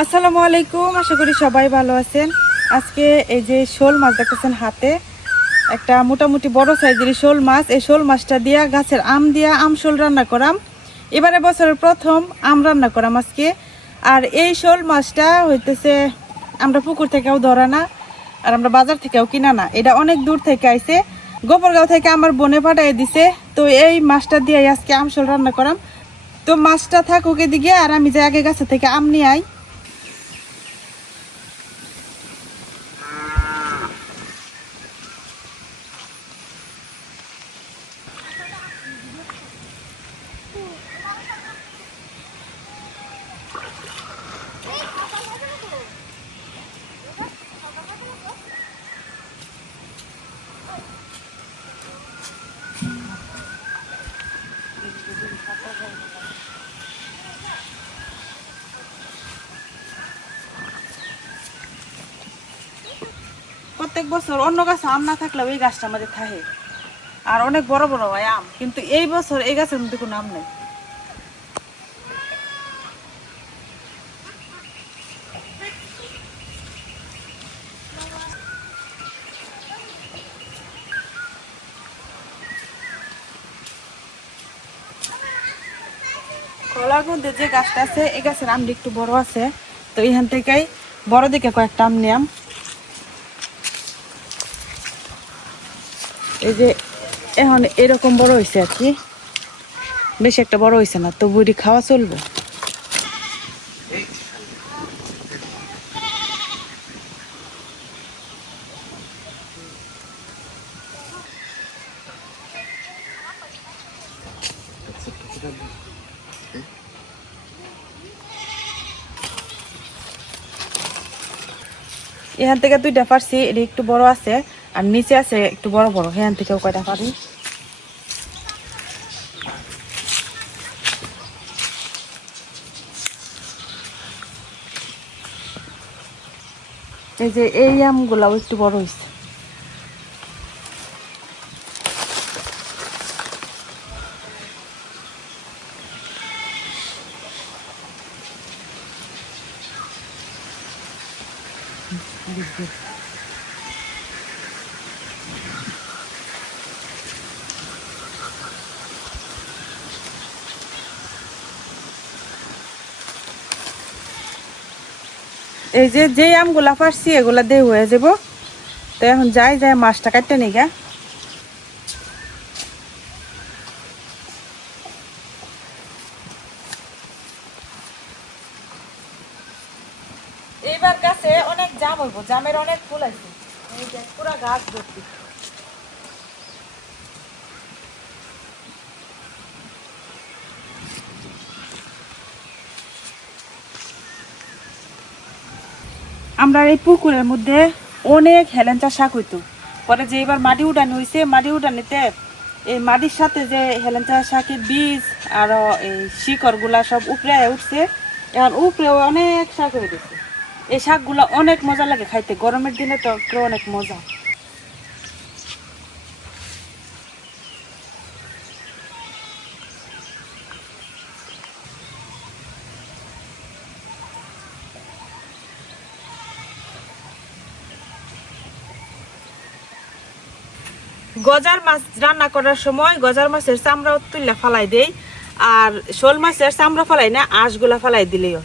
আসসালামু আলাইকুম, আশা করি সবাই ভালো আছেন। আজকে এই যে শোল মাছ দেখতেছেন হাতে, একটা মোটামুটি বড় সাইজের শোল মাছ। এই শোল মাছটা দিয়া গাছের আম দিয়া শোল রান্না করাম। এবারে বছরের প্রথম আম রান্না করাম আজকে। আর এই শোল মাছটা হইতেছে আমরা পুকুর থেকেও ধরা না, আর আমরা বাজার থেকেও কিনা না, এটা অনেক দূর থেকে আইছে। গোবরগাঁও থেকে আমার বোনে পাঠিয়ে দিছে। তো এই মাছটা দিয়ে আজকে শোল রান্না করাম। তো মাছটা থাকুক এদিকে, আর আমি যে আগে গাছে থেকে আম নিয়ে আই। প্রত্যেক বছর অন্য গাছে আম না থাকলেও এই গাছটা আমাদের থাকে, আর অনেক বড় বড় হয় আম। কিন্তু এই বছর এই গাছের মধ্যে কোনো আম নেই। কলার মধ্যে যে গাছটা আছে এই গাছের আমটা একটু বড় আছে, তো এখান থেকেই বড় দিকে কয়েকটা আম নিয়াম। এই যে এখন এরকম বড় হয়েছে আর কি, বেশি একটা বড় হয়েছে না, তো বুড়ি খাওয়া চলবে। এখান থেকে দুইটা পারছি, এটা একটু বড় আছে, আর নিচে আছে একটু বড় বড়, এখান থেকেও কয়টা পারি। এই যে এই আমগুলাও একটু বড় হয়েছে। এই যে যে আমগুলা পারছি এগুলা দিয়ে হয়ে যাব। তো এখন যাই মাছটা কাটতে নিই গা। এইবার গাছে অনেক জাম হইব, জামের অনেক ফুল আছে, এই যে পুরা গাছ ভর্তি। আমরা এই পুকুরের মধ্যে অনেক হেলেঞ্চা শাক হইতো, পরে যে এবার মাটি উঠানি হয়েছে, মাটি উঠানিতে এই মাটির সাথে যে হেলেঞ্চা শাকের বীজ আর এই শিকড় গুলা সব উপরে উঠছে। এখন উপরেও অনেক শাক হয়ে গেছে। এই শাকগুলা অনেক মজা লাগে খাইতে, গরমের দিনে তো অনেক মজা। গজার মাছ রান্না করার সময় গজার মাছের চামড়া তুললে ফালাই দেই, আর শোল মাছের চামড়া ফালাই না, আঁশগুলা ফালাই দিলেই।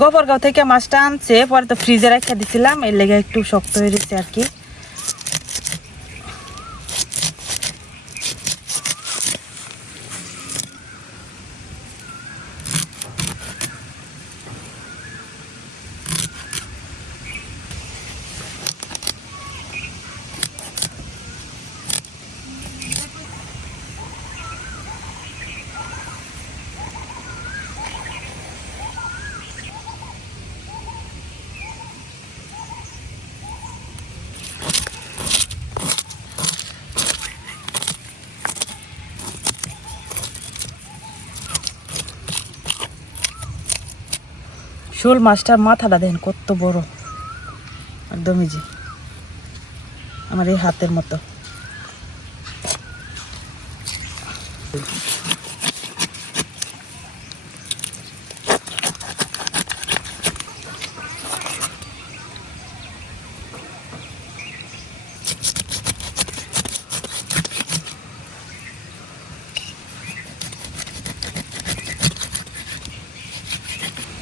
গোবরগাঁও থেকে মাছটা আনছে, পরে তো ফ্রিজে রেখে দিছিলাম, এর লেগে একটু শক্ত হয়ে গেছে আর কি। শোল মাছটার মাথাটা দেখেন কত বড়, একদমই যে আমার এই হাতের মতো।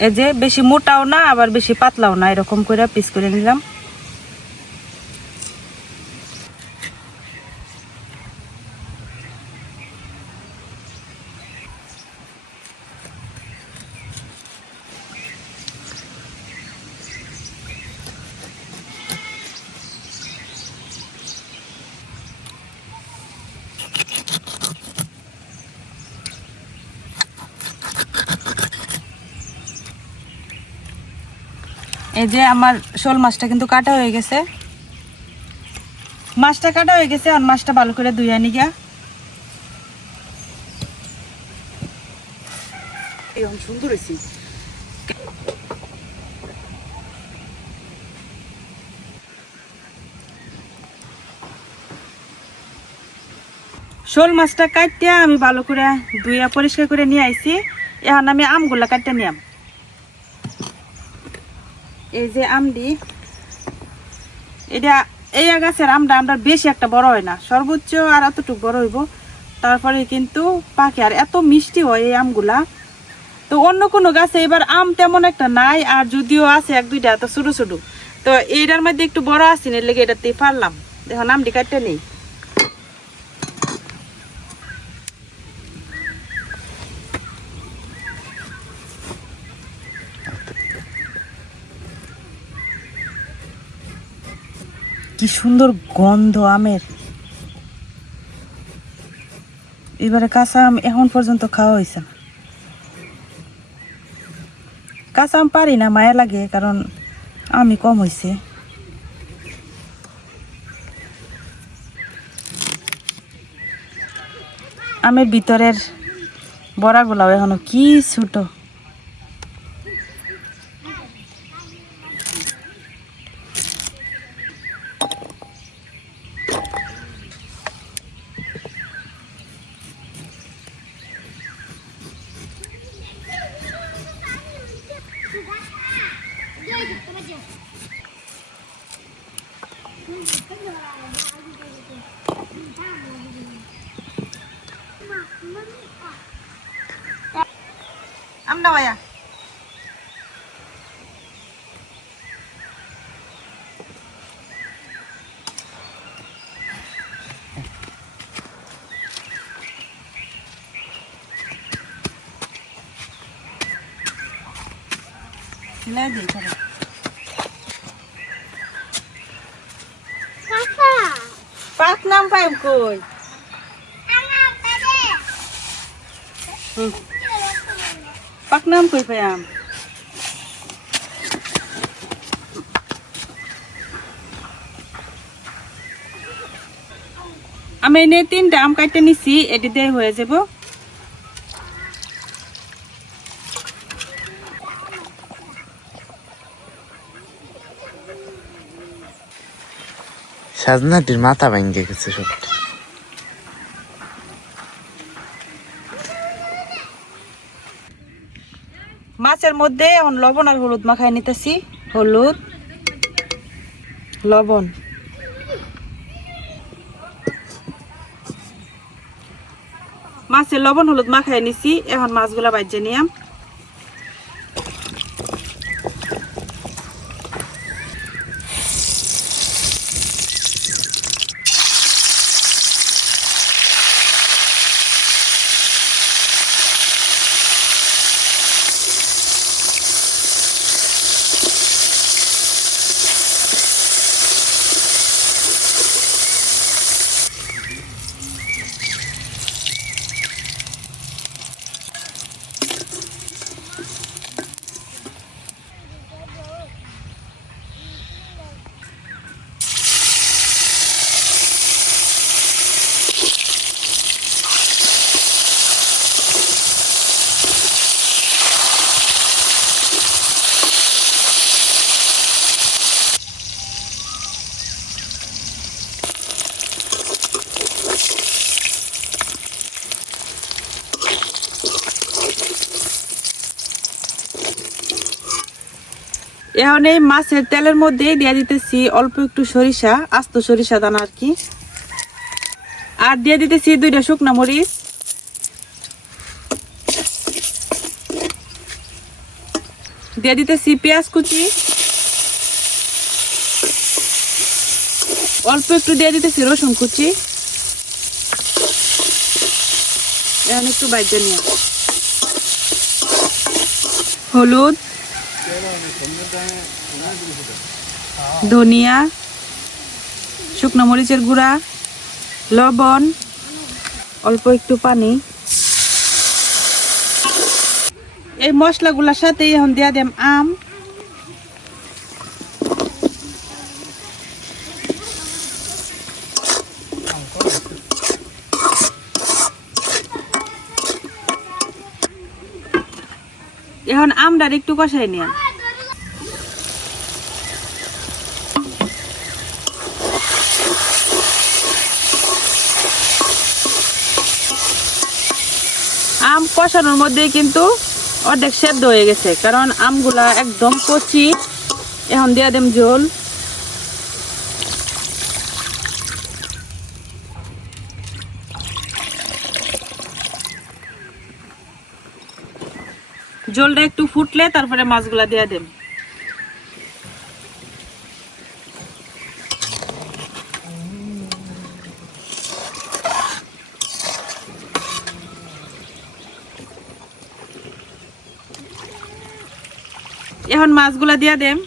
এই যে বেশি মোটাও না আবার বেশি পাতলাও না, এরকম করে পিস করে নিলাম। এই যে আমার শোল মাছটা কিন্তু কাটা হয়ে গেছে, মাছটা কাটা হয়ে গেছে। আর মাছটা ভালো করে ধুয়ে আনি গিয়া। সুন্দর হয়েছে। শোল মাছটা কাটতে আমি ভালো করে ধুইয়া পরিষ্কার করে নিয়ে আইছি। এখন আমি আমগুলা কাটতে নিয়াম। এই যে আমডি, এটা এই গাছের আমটা আমরা বেশি একটা বড় হয় না, সর্বোচ্চ আর এতটুকু বড় হইব, তারপরে কিন্তু পাকে। আর এত মিষ্টি হয় এই আমগুলা। তো অন্য কোনো গাছে এবার আম তেমন একটা নাই, আর যদিও আছে এক দুইটা তো ছোট ছোট, তো এইটার মধ্যে একটু বড় আসি না, লেগে এটাতে পারলাম। দেখুন আমটি কাটতে নেই। কি সুন্দর গন্ধ আমের। এবারে কাঁচা আম এখন পর্যন্ত খাওয়া হয়েছে না। কাঁচা আম পারি না, মায়া লাগে, কারণ আমি কম হয়েছে। আমের ভিতরের বড়াগুলাও এখনো কি ছোট। আমনা ভাইয়া খিলাই দিই করে। পাক নাম পাইম কই? পাক নাম কই পাইম? আমি এনে 3টা আম কাটতে নিছি, এটি দিয়ে হয়ে যাব। সাজনাটির মাথা ভেঙে গেছে সব। মাছের মধ্যে এখন লবণ আর হলুদ মাখাই নিতেছি। হলুদ, লবণ, মাছের লবণ হলুদ মাখাই নিছি। এখন মাছগুলা ভাজে নিয়াম। এখন এই মাছের তেলের মধ্যে দিয়ে দিতেছি অল্প একটু সরিষা, আস্ত সরিষা দানা আর কি, আর দিয়ে দিতেছি 2টা শুকনা মরিচ, দিয়ে দিতেছি পেঁয়াজ কুচি, অল্প একটু দিয়ে দিতেছি রসুন কুচি। এখন একটু বাইজে নিয়ে হলুদ, ধনিয়া, শুকনো মরিচের গুঁড়া, লবণ, অল্প একটু পানি। এই মশলাগুলোর সাথে এখন দিয়া দেম আম, এখন আমটার একটু কষাই নিয়ে আম কষানোর মধ্যে কিন্তু অর্ধেক সেদ্ধ হয়ে গেছে, কারণ আমগুলা একদম কচি। এখন দিয়া দেম ঝোল, ঝোলটা একটু ফুটলে তারপরে মাছগুলা দিয়া দেম। এখন মাছগুলা দিয়া দেম।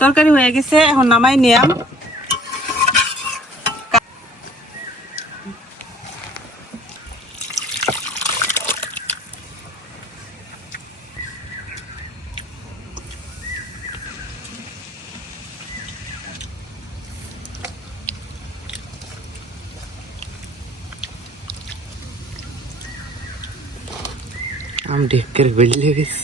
তরকারি হয়ে গেছে, এখন নামাই নিয়াম। আম ঢেকের বেরিয়ে গেছে।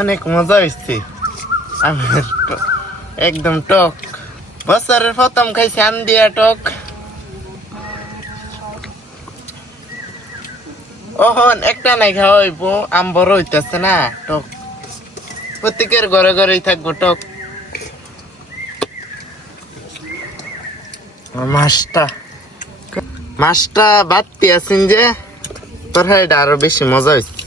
অনেক মজা হয়েছে, আমের একদম টক। বছরের প্রথম খাইছি আম দিয়া টক। ওহন একটা নাই খাওয়া হইব, আম বড় হইতেছে না, টক প্রত্যেকের ঘরে ঘরেই থাকবো টক। মাছটা বাড়তি আছেন যে তরকারিটা আরো বেশি মজা হয়েছে।